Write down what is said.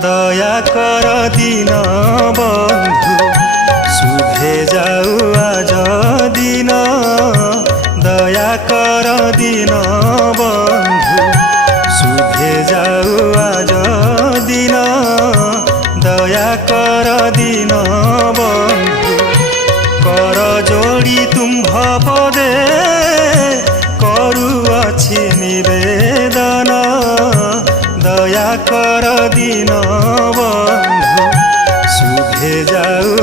দয়া কর দিন বন্ধু শুভে যাও আজ দিন দয়া কর দিন বন্ধু শুভে যাও আজ দিন দয়া কর দিন বন্ধু কর যোড়ি তুম্ভ পদে করুଅছি নিবেদন দয়া কর দিন বন্ধু শুভে যাও